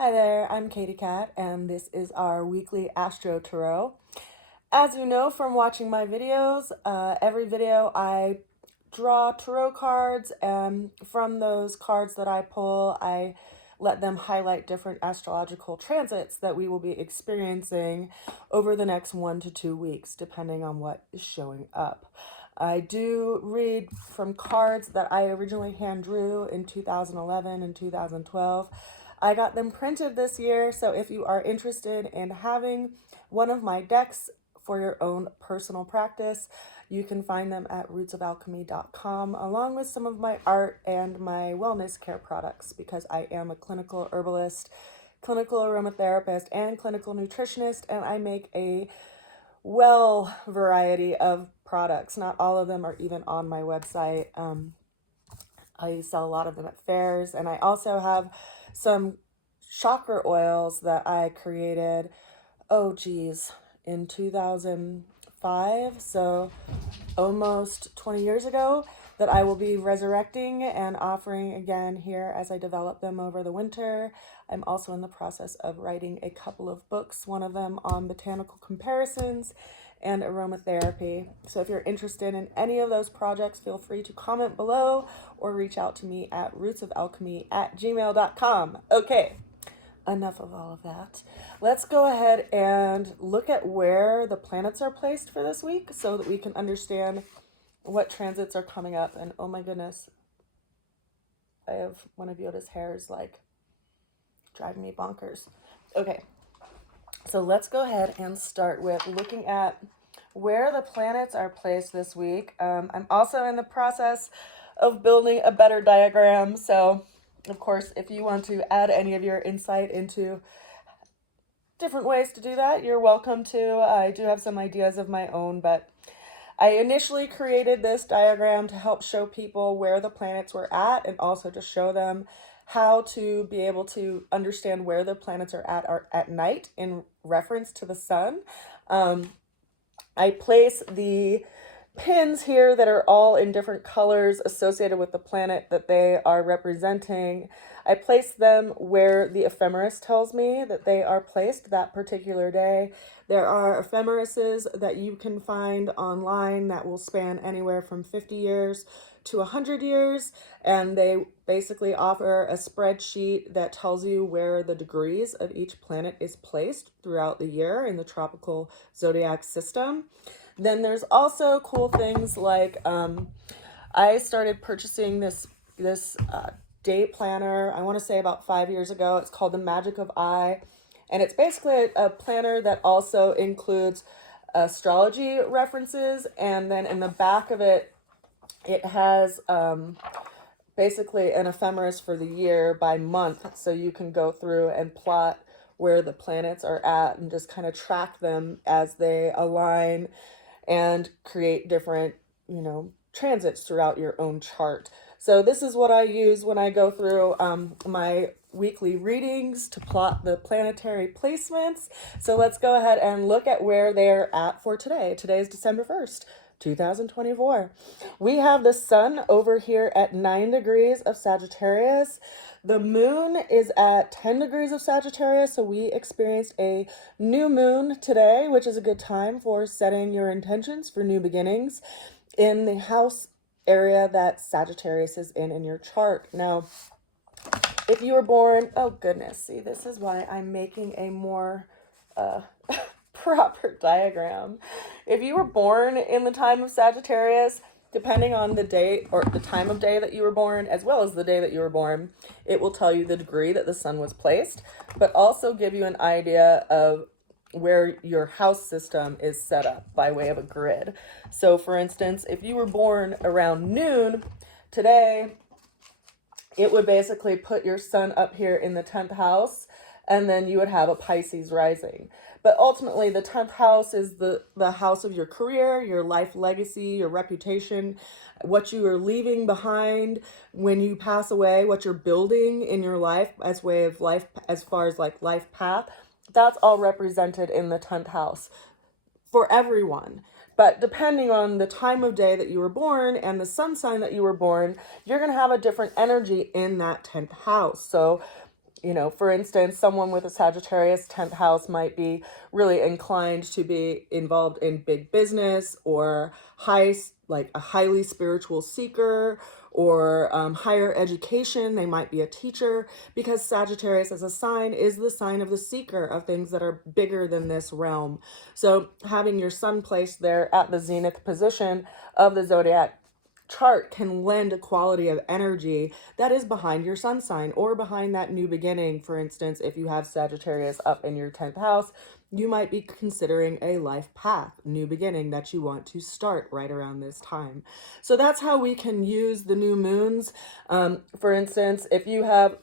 Hi there, I'm Katie Cat, and this is our weekly AstroTarot. As you know from watching my videos, every video I draw tarot cards, and from those cards that I pull, I let them highlight different astrological transits that we will be experiencing over the next 1 to 2 weeks, depending on what is showing up. I do read from cards that I originally hand drew in 2011 and 2012. I got them printed this year, so if you are interested in having one of my decks for your own personal practice, you can find them at rootsofalchemy.com, along with some of my art and my wellness care products, because I am a clinical herbalist, clinical aromatherapist, and clinical nutritionist, and I make a variety of products. Not all of them are even on my website. I sell a lot of them at fairs, and I also have some chakra oils that I created, in 2005, so almost 20 years ago, that I will be resurrecting and offering again here as I develop them over the winter. I'm also in the process of writing a couple of books, one of them on botanical comparisons and aromatherapy. So if you're interested in any of those projects, feel free to comment below or reach out to me at rootsofalchemy@gmail.com. Okay, enough of all of that. Let's go ahead and look at where the planets are placed for this week so that we can understand what transits are coming up. And oh my goodness, I have one of Yoda's hairs like driving me bonkers. Okay, so let's go ahead and start with looking at where the planets are placed this week. I'm also in the process of building a better diagram, so of course, if you want to add any of your insight into different ways to do that, you're welcome to. I do have some ideas of my own, but I initially created this diagram to help show people where the planets were at, and also to show them how to be able to understand where the planets are at night in reference to the sun. I place the pins here that are all in different colors associated with the planet that they are representing. I place them where the ephemeris tells me that they are placed that particular day. There are ephemerises that you can find online that will span anywhere from 50 years to 100 years, and they basically offer a spreadsheet that tells you where the degrees of each planet is placed throughout the year in the tropical zodiac system. Then there's also cool things like I started purchasing this day planner, I want to say about 5 years ago. It's called The Magic of I, and it's basically a planner that also includes astrology references, and then in the back of it, it has basically an ephemeris for the year by month, so you can go through and plot where the planets are at and just kind of track them as they align and create different, transits throughout your own chart. So this is what I use when I go through my weekly readings to plot the planetary placements. So let's go ahead and look at where they're at for today. Today is December 1st. 2024. We have the sun over here at 9 degrees of Sagittarius. The moon is at 10 degrees of Sagittarius, so we experienced a new moon today, which is a good time for setting your intentions for new beginnings in the house area that Sagittarius is in your chart. Now, if you were born, oh goodness, see, this is why I'm making a more proper diagram. If you were born in the time of Sagittarius, depending on the date or the time of day that you were born, as well as the day that you were born, it will tell you the degree that the sun was placed, but also give you an idea of where your house system is set up by way of a grid. So for instance, if you were born around noon today, it would basically put your sun up here in the 10th house, and then you would have a Pisces rising. But ultimately, the 10th house is the house of your career, your life legacy, your reputation, what you are leaving behind when you pass away, what you're building in your life as way of life, as far as like life path. That's all represented in the 10th house for everyone. But depending on the time of day that you were born and the sun sign that you were born, you're going to have a different energy in that 10th house. So You know, for instance, someone with a Sagittarius 10th house might be really inclined to be involved in big business or like a highly spiritual seeker, or higher education. They might be a teacher, because Sagittarius as a sign is the sign of the seeker, of things that are bigger than this realm. So having your sun placed there at the zenith position of the zodiac chart can lend a quality of energy that is behind your sun sign, or behind that new beginning. For instance, if you have Sagittarius up in your 10th house, you might be considering a life path, new beginning that you want to start right around this time. So that's how we can use the new moons. For instance, if you have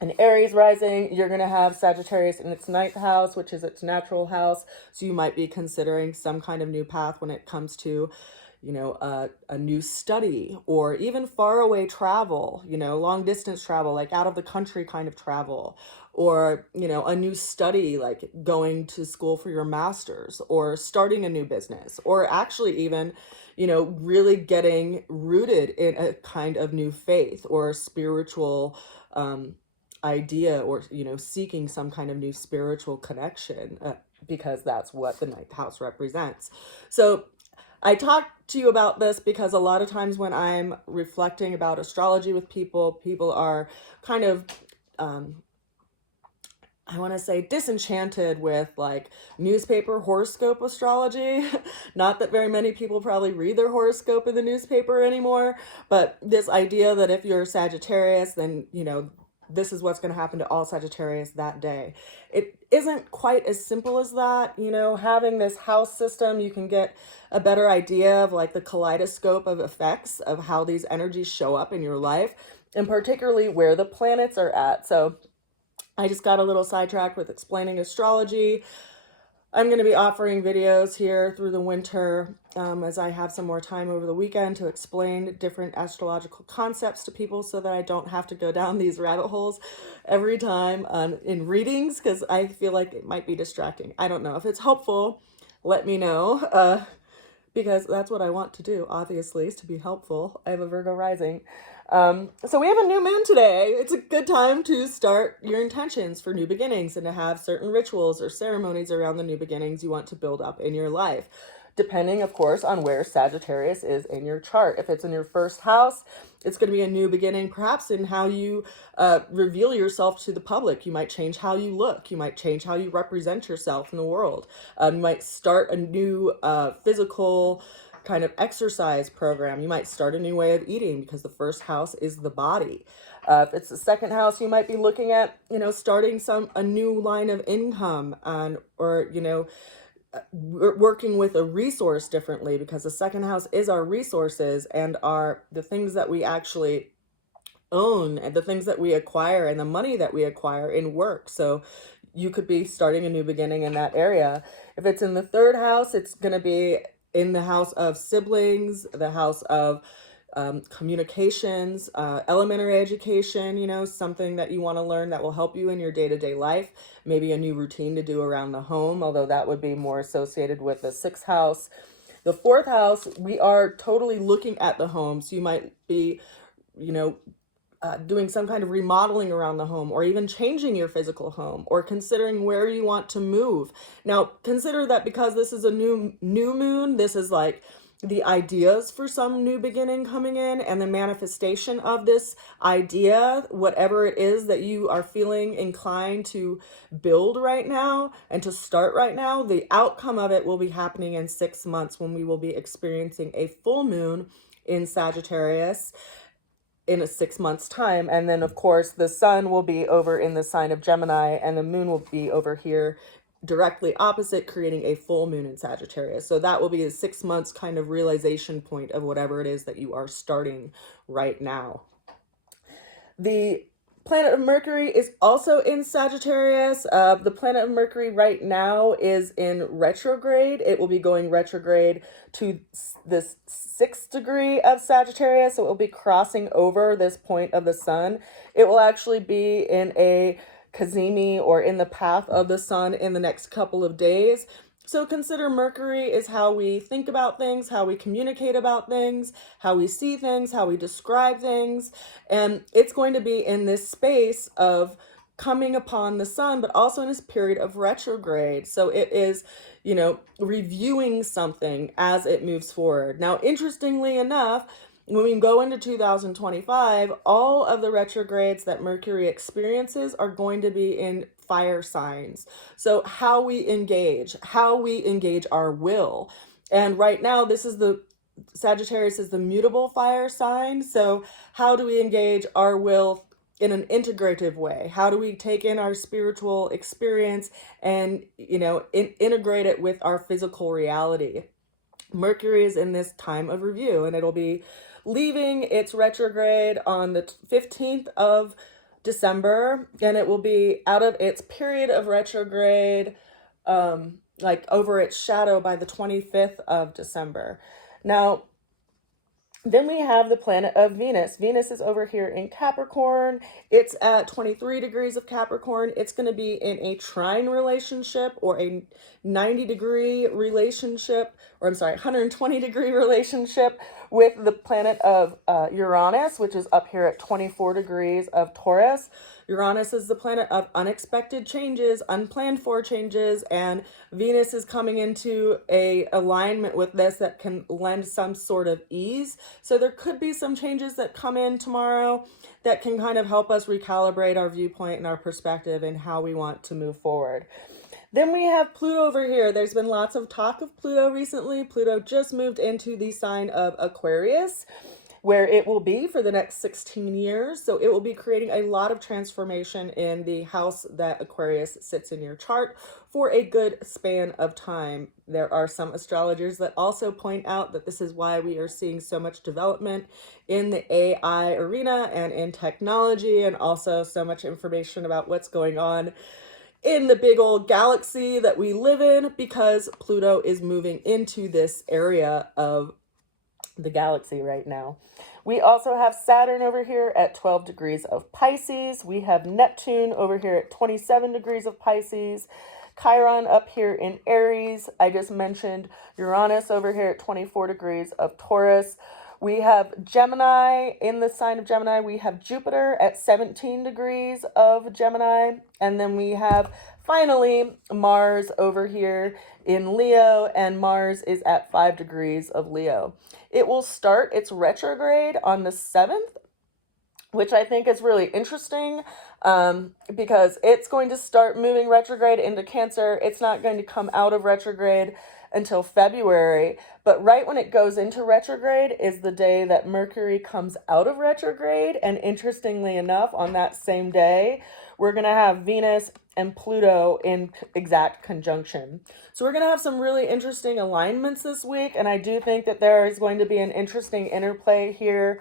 an Aries rising, you're going to have Sagittarius in its 9th house, which is its natural house. So you might be considering some kind of new path when it comes to, you know, a new study, or even far away travel, you know, long distance travel, like out of the country kind of travel, or, you know, a new study, like going to school for your master's, or starting a new business, or actually even, you know, really getting rooted in a kind of new faith or spiritual idea, or, you know, seeking some kind of new spiritual connection, because that's what the 9th house represents. So I talk to you about this because a lot of times when I'm reflecting about astrology with people, people are kind of, I want to say, disenchanted with like newspaper horoscope astrology. Not that very many people probably read their horoscope in the newspaper anymore, but this idea that if you're Sagittarius, then, you know, this is what's going to happen to all Sagittarius that day. It isn't quite as simple as that. You know, having this house system, you can get a better idea of like the kaleidoscope of effects of how these energies show up in your life, and particularly where the planets are at. So I just got a little sidetracked with explaining astrology. I'm going to be offering videos here through the winter, as I have some more time over the weekend to explain different astrological concepts to people, so that I don't have to go down these rabbit holes every time in readings, because I feel like it might be distracting. I don't know. If it's helpful, let me know, because that's what I want to do, obviously, is to be helpful. I have a Virgo rising. So we have a new moon today. It's a good time to start your intentions for new beginnings, and to have certain rituals or ceremonies around the new beginnings you want to build up in your life, depending, of course, on where Sagittarius is in your chart. If it's in your 1st house, it's going to be a new beginning, perhaps in how you reveal yourself to the public. You might change how you look. You might change how you represent yourself in the world. You might start a new physical kind of exercise program. You might start a new way of eating, because the 1st house is the body. If it's the 2nd house, you might be looking at, you know, starting a new line of income, or, you know, working with a resource differently, because the 2nd house is our resources and the things that we actually own, and the things that we acquire, and the money that we acquire in work. So you could be starting a new beginning in that area. If it's in the 3rd house, it's going to be in the house of siblings, the house of communications, elementary education, you know, something that you want to learn that will help you in your day-to-day life. Maybe a new routine to do around the home, although that would be more associated with the 6th house. The 4th house, we are totally looking at the home. So you might be, you know, doing some kind of remodeling around the home, or even changing your physical home, or considering where you want to move. Now, consider that because this is a new moon, this is like the ideas for some new beginning coming in, and the manifestation of this idea, whatever it is that you are feeling inclined to build right now and to start right now, the outcome of it will be happening in 6 months, when we will be experiencing a full moon in Sagittarius in a 6 months time. And then, of course, the sun will be over in the sign of Gemini, and the moon will be over here directly opposite, creating a full moon in Sagittarius. So that will be a 6 months kind of realization point of whatever it is that you are starting right now. The planet of Mercury is also in Sagittarius. The planet of Mercury right now is in retrograde. It will be going retrograde to this 6th degree of Sagittarius. So it will be crossing over this point of the sun. It will actually be in a cazimi, or in the path of the sun, in the next couple of days. So consider Mercury is how we think about things, how we communicate about things, how we see things, how we describe things. And it's going to be in this space of coming upon the sun, but also in this period of retrograde. So it is, reviewing something as it moves forward. Now, interestingly enough, when we go into 2025, all of the retrogrades that Mercury experiences are going to be in fire signs. So how we engage our will. And right now, this is Sagittarius is the mutable fire sign. So how do we engage our will in an integrative way? How do we take in our spiritual experience and, integrate it with our physical reality? Mercury is in this time of review, and it'll be leaving its retrograde on the 15th of December, and it will be out of its period of retrograde, like over its shadow by the 25th of December. Now, then we have the planet of Venus. Venus is over here in Capricorn. It's at 23 degrees of Capricorn. It's going to be in a trine relationship, or a 90-degree relationship, or I'm sorry, 120-degree relationship with the planet of Uranus, which is up here at 24 degrees of Taurus. Uranus is the planet of unexpected changes, unplanned for changes, and Venus is coming into a alignment with this that can lend some sort of ease. So there could be some changes that come in tomorrow that can kind of help us recalibrate our viewpoint and our perspective and how we want to move forward. Then we have Pluto over here. There's been lots of talk of Pluto recently. Pluto just moved into the sign of Aquarius, where it will be for the next 16 years. So it will be creating a lot of transformation in the house that Aquarius sits in your chart for a good span of time. There are some astrologers that also point out that this is why we are seeing so much development in the AI arena and in technology, and also so much information about what's going on in the big old galaxy that we live in, because Pluto is moving into this area of the galaxy right now. We also have Saturn over here at 12 degrees of Pisces. We have Neptune over here at 27 degrees of Pisces. Chiron up here in Aries. I just mentioned Uranus over here at 24 degrees of Taurus. We have Gemini. In the sign of Gemini, we have Jupiter at 17 degrees of Gemini. And then we have, finally, Mars over here in Leo, and Mars is at 5 degrees of Leo. It will start its retrograde on the 7th, which I think is really interesting, because it's going to start moving retrograde into Cancer. It's not going to come out of retrograde until February, but right when it goes into retrograde is the day that Mercury comes out of retrograde. And interestingly enough, on that same day, we're going to have Venus and Pluto in exact conjunction. So we're going to have some really interesting alignments this week, and I do think that there is going to be an interesting interplay here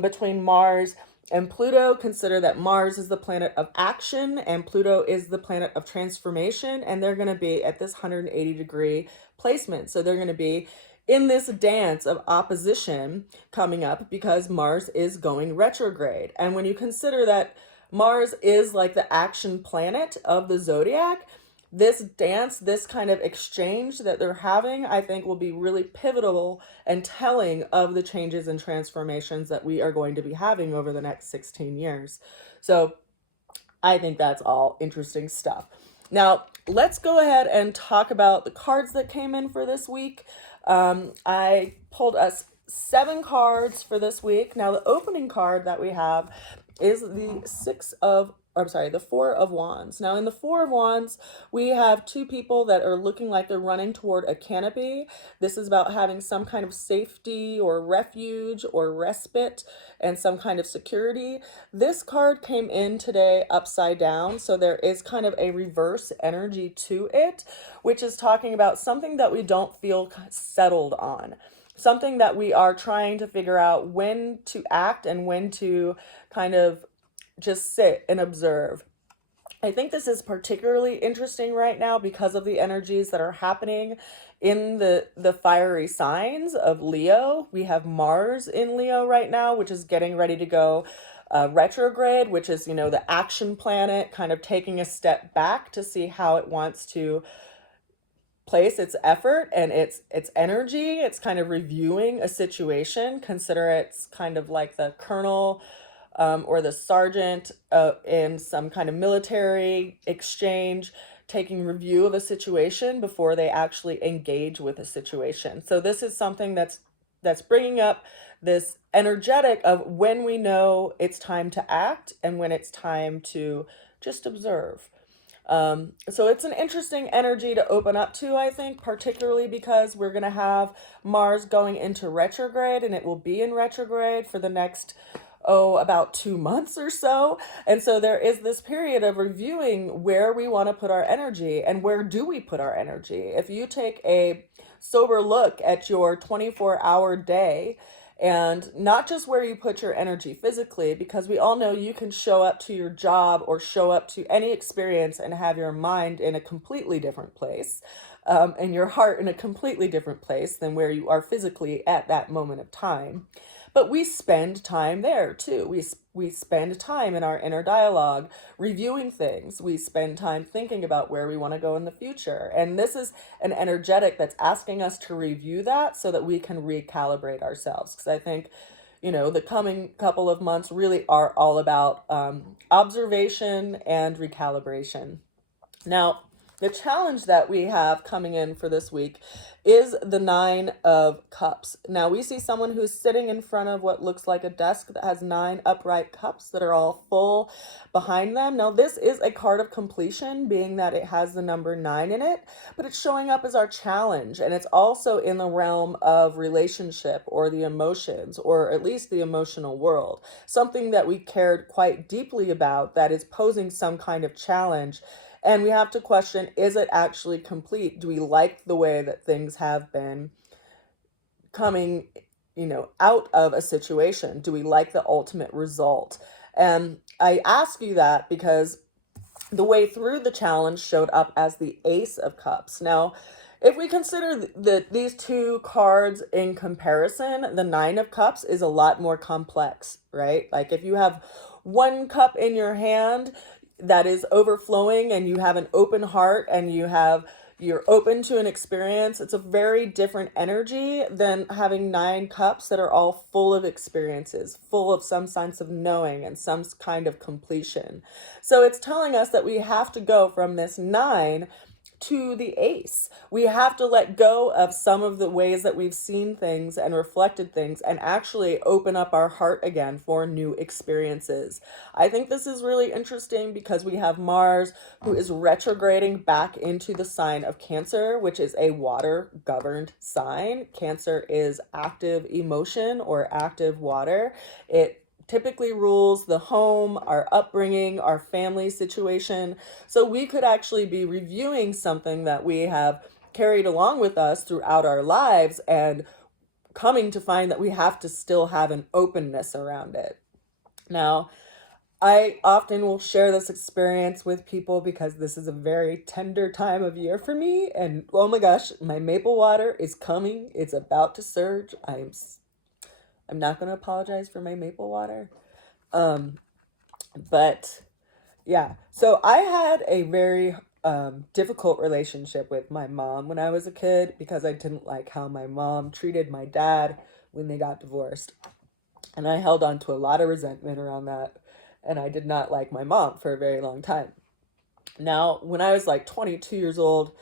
between Mars and Pluto. Consider that Mars is the planet of action and Pluto is the planet of transformation, and they're going to be at this 180-degree placement. So they're going to be in this dance of opposition coming up because Mars is going retrograde. And when you consider that Mars is like the action planet of the zodiac, this dance, this kind of exchange that they're having, I think will be really pivotal and telling of the changes and transformations that we are going to be having over the next 16 years. So I think that's all interesting stuff. Now, let's go ahead and talk about the cards that came in for this week. I pulled us 7 cards for this week. Now, the opening card that we have is the the 4 of Wands. Now, in the 4 of Wands, we have 2 people that are looking like they're running toward a canopy. This is about having some kind of safety or refuge or respite and some kind of security. This card came in today upside down, so there is kind of a reverse energy to it, which is talking about something that we don't feel settled on. Something that we are trying to figure out when to act and when to kind of just sit and observe. I think this is particularly interesting right now because of the energies that are happening in the fiery signs of Leo. We have Mars in Leo right now, which is getting ready to go retrograde, which is, the action planet kind of taking a step back to see how it wants to place its effort and its energy. It's kind of reviewing a situation. Consider it's kind of like the kernel or the sergeant in some kind of military exchange, taking review of a situation before they actually engage with a situation. So this is something that's bringing up this energetic of when we know it's time to act and when it's time to just observe. So it's an interesting energy to open up to, I think, particularly because we're going to have Mars going into retrograde, and it will be in retrograde for the next, about 2 months or so. And so there is this period of reviewing where we want to put our energy and where do we put our energy. If you take a sober look at your 24-hour day, and not just where you put your energy physically, because we all know you can show up to your job or show up to any experience and have your mind in a completely different place, and your heart in a completely different place than where you are physically at that moment of time. But we spend time there too. We spend time in our inner dialogue reviewing things. We spend time thinking about where we want to go in the future. And this is an energetic that's asking us to review that so that we can recalibrate ourselves. Because I think, the coming couple of months really are all about observation and recalibration. Now, the challenge that we have coming in for this week is the Nine of Cups. Now, we see someone who's sitting in front of what looks like a desk that has 9 upright cups that are all full behind them. Now, this is a card of completion, being that it has the number 9 in it, but it's showing up as our challenge. And it's also in the realm of relationship or the emotions, or at least the emotional world. Something that we cared quite deeply about that is posing some kind of challenge. And we have to question, is it actually complete? Do we like the way that things have been coming, out of a situation? Do we like the ultimate result? And I ask you that because the way through the challenge showed up as the Ace of Cups. Now, if we consider these two cards in comparison, the Nine of Cups is a lot more complex, right? Like if you have one cup in your hand that is overflowing and you have an open heart and you're open to an experience, it's a very different energy than having 9 cups that are all full of experiences, full of some sense of knowing and some kind of completion. So it's telling us that we have to go from this 9 to the Ace. We have to let go of some of the ways that we've seen things and reflected things and actually open up our heart again for new experiences. I think this is really interesting because we have Mars, who is retrograding back into the sign of Cancer, which is a water governed sign. Cancer is active emotion or active water. It typically rules the home, our upbringing, our family situation. So we could actually be reviewing something that we have carried along with us throughout our lives and coming to find that we have to still have an openness around it. Now, I often will share this experience with people because this is a very tender time of year for me. And oh my gosh, my maple water is coming. It's about to surge. I'm not going to apologize for my maple water. But yeah, so I had a very difficult relationship with my mom when I was a kid because I didn't like how my mom treated my dad when they got divorced. And I held on to a lot of resentment around that. And I did not like my mom for a very long time. Now, when I was like 22 years old,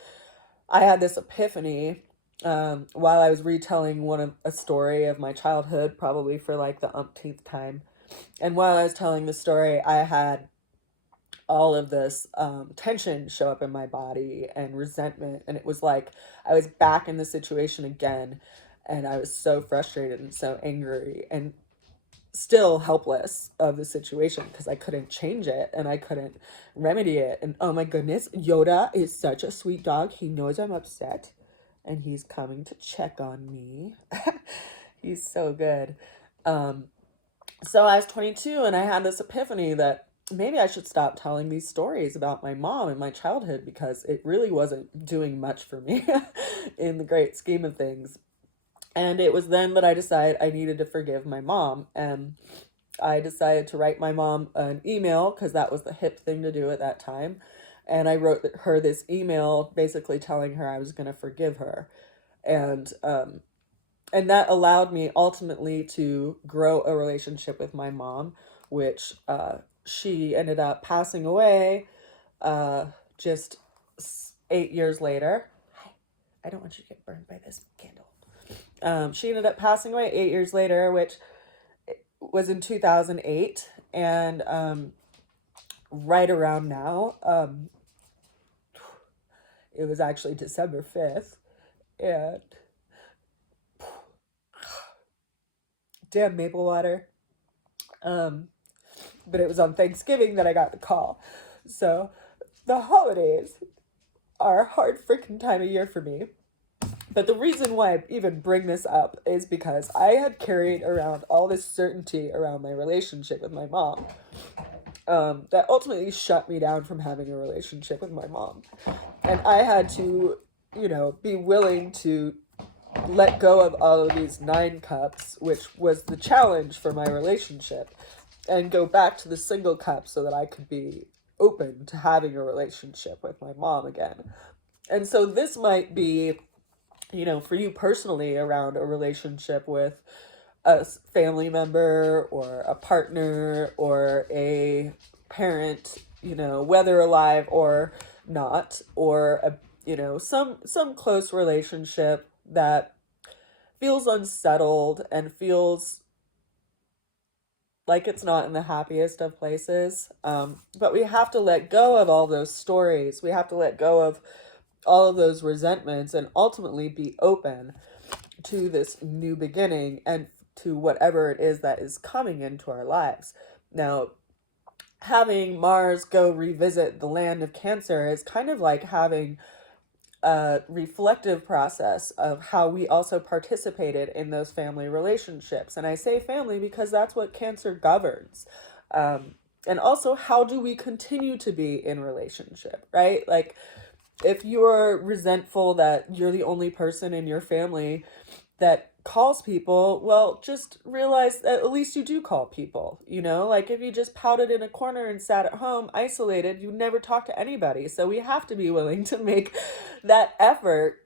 I had this epiphany while I was retelling a story of my childhood, probably for like the umpteenth time. And while I was telling the story, I had all of this tension show up in my body and resentment. And it was like I was back in the situation again. And I was so frustrated and so angry and still helpless of the situation because I couldn't change it and I couldn't remedy it. And oh my goodness, Yoda is such a sweet dog. He knows I'm upset and he's coming to check on me. He's so good. So I was 22 and I had this epiphany that maybe I should stop telling these stories about my mom and my childhood because it really wasn't doing much for me in the great scheme of things. And it was then that I decided I needed to forgive my mom. And I decided to write my mom an email because that was the hip thing to do at that time. And I wrote her this email basically telling her I was going to forgive her. And that allowed me ultimately to grow a relationship with my mom which she ended up passing away just 8 years later. Hi, I don't want you to get burned by this candle. She ended up passing away 8 years later, which was in 2008. And right around now, it was actually December 5th. And damn maple water. But it was on Thanksgiving that I got the call. So the holidays are a hard freaking time of year for me. But the reason why I even bring this up is because I had carried around all this certainty around my relationship with my mom that ultimately shut me down from having a relationship with my mom. And I had to, be willing to let go of all of these 9 cups, which was the challenge for my relationship, and go back to the single cup so that I could be open to having a relationship with my mom again. And so this might be, for you personally, around a relationship with a family member or a partner or a parent, whether alive or not, or a, some close relationship that feels unsettled and feels like it's not in the happiest of places. But we have to let go of all those stories. We have to let go of all of those resentments and ultimately be open to this new beginning and to whatever it is that is coming into our lives. Now, having Mars go revisit the land of Cancer is kind of like having a reflective process of how we also participated in those family relationships. And I say family because that's what Cancer governs. And also, how do we continue to be in relationship, right? Like, if you're resentful that you're the only person in your family that calls people, well, just realize that at least you do call people, like if you just pouted in a corner and sat at home isolated, you never talk to anybody. So we have to be willing to make that effort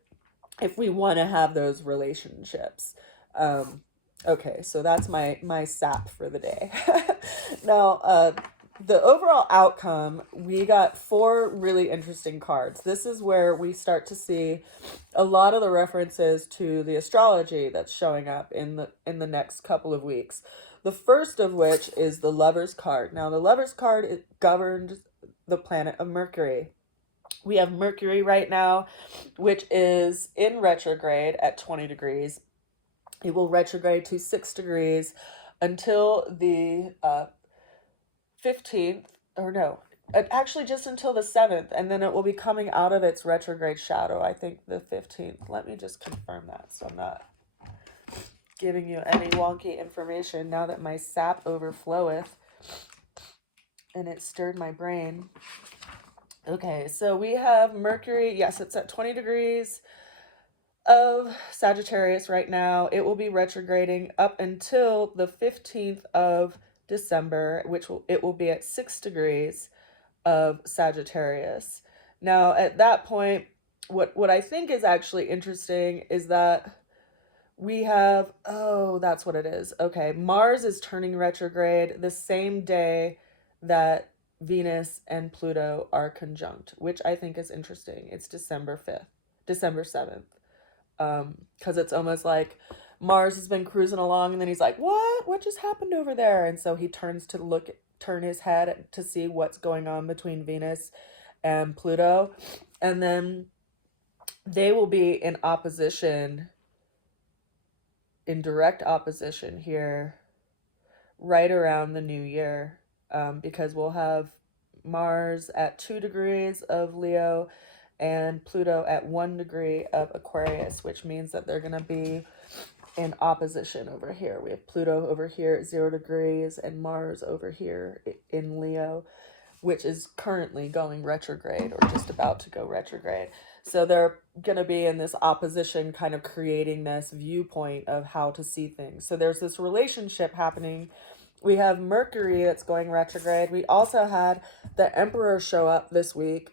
if we want to have those relationships. Okay, so that's my sap for the day. Now, the overall outcome, we got 4 really interesting cards. This is where we start to see a lot of the references to the astrology that's showing up in the next couple of weeks. The first of which is the Lover's card. Now, the Lover's card, it governed the planet of Mercury. We have Mercury right now, which is in retrograde at 20 degrees. It will retrograde to 6 degrees until the 15th, or no, actually just until the 7th, and then it will be coming out of its retrograde shadow, I think the 15th. Let me just confirm that so I'm not giving you any wonky information now that my sap overfloweth and it stirred my brain. Okay, so we have Mercury, yes, it's at 20 degrees of Sagittarius right now. It will be retrograding up until the 15th of December, it will be at 6 degrees of Sagittarius. Now, at that point, what I think is actually interesting is that we have, that's what it is. Okay, Mars is turning retrograde the same day that Venus and Pluto are conjunct, which I think is interesting. It's December 7th. Because it's almost like Mars has been cruising along and then he's like, what just happened over there? And so he turns to turn his head to see what's going on between Venus and Pluto. And then they will be in direct opposition here right around the new year, because we'll have Mars at 2 degrees of Leo and Pluto at 1 degree of Aquarius, which means that they're going to be in opposition over here. We have Pluto over here at 0 degrees and Mars over here in Leo, which is currently going retrograde or just about to go retrograde. So they're going to be in this opposition, kind of creating this viewpoint of how to see things. So there's this relationship happening. We have Mercury that's going retrograde. We also had the Emperor show up this week,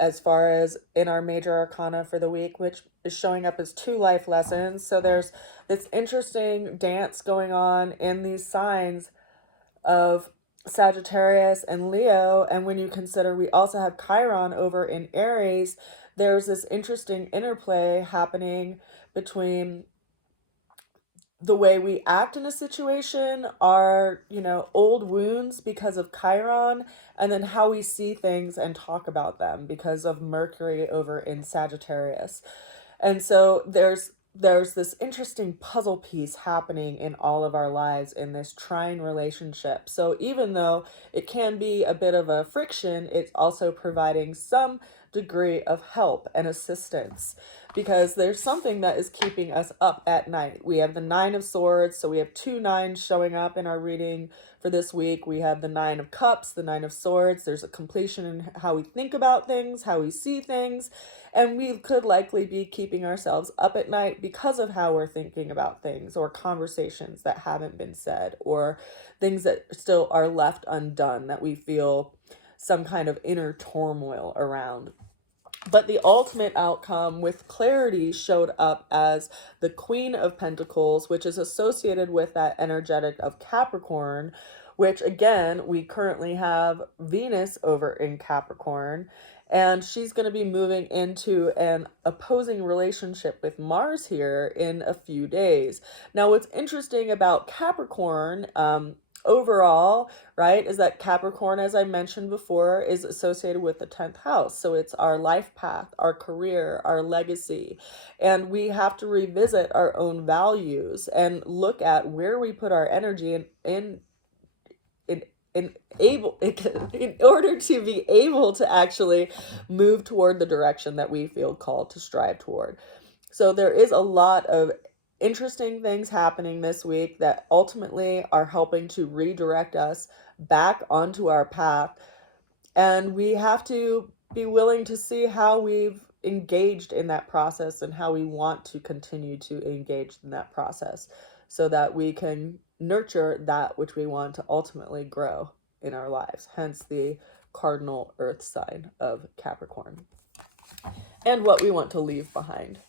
as far as in our major arcana for the week, which is showing up as 2 life lessons. So there's this interesting dance going on in these signs of Sagittarius and Leo, and when you consider we also have Chiron over in Aries, there's this interesting interplay happening between the way we act in a situation, our, old wounds because of Chiron, and then how we see things and talk about them because of Mercury over in Sagittarius. And so there's this interesting puzzle piece happening in all of our lives in this trine relationship. So even though it can be a bit of a friction, it's also providing some degree of help and assistance because there's something that is keeping us up at night. We have the Nine of Swords, so we have 2 nines showing up in our reading for this week. We have the Nine of Cups, the Nine of Swords. There's a completion in how we think about things, how we see things, and we could likely be keeping ourselves up at night because of how we're thinking about things, or conversations that haven't been said, or things that still are left undone that we feel some kind of inner turmoil around. But the ultimate outcome with clarity showed up as the Queen of Pentacles, which is associated with that energetic of Capricorn, which again, we currently have Venus over in Capricorn, and she's going to be moving into an opposing relationship with Mars here in a few days. Now, what's interesting about Capricorn, overall, right, is that Capricorn, as I mentioned before, is associated with the 10th house. So it's our life path, our career, our legacy. And we have to revisit our own values and look at where we put our energy in order to be able to actually move toward the direction that we feel called to strive toward. So there is a lot of interesting things happening this week that ultimately are helping to redirect us back onto our path. And we have to be willing to see how we've engaged in that process and how we want to continue to engage in that process so that we can nurture that which we want to ultimately grow in our lives. Hence the cardinal earth sign of Capricorn. And what we want to leave behind,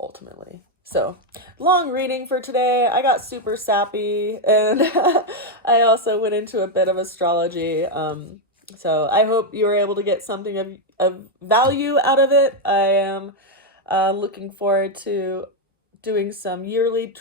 ultimately. So, long reading for today. I got super sappy, and I also went into a bit of astrology. So I hope you were able to get something of value out of it. I am looking forward to doing some yearly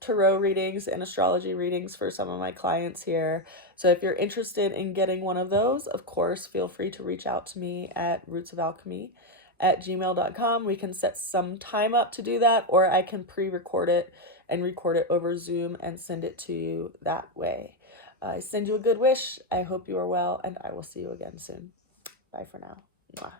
tarot readings and astrology readings for some of my clients here. So if you're interested in getting one of those, of course, feel free to reach out to me at rootsofalchemy@gmail.com. We can set some time up to do that, or I can pre-record it and record it over Zoom and send it to you that way. I send you a good wish. I hope you are well, and I will see you again soon. Bye for now. Mwah.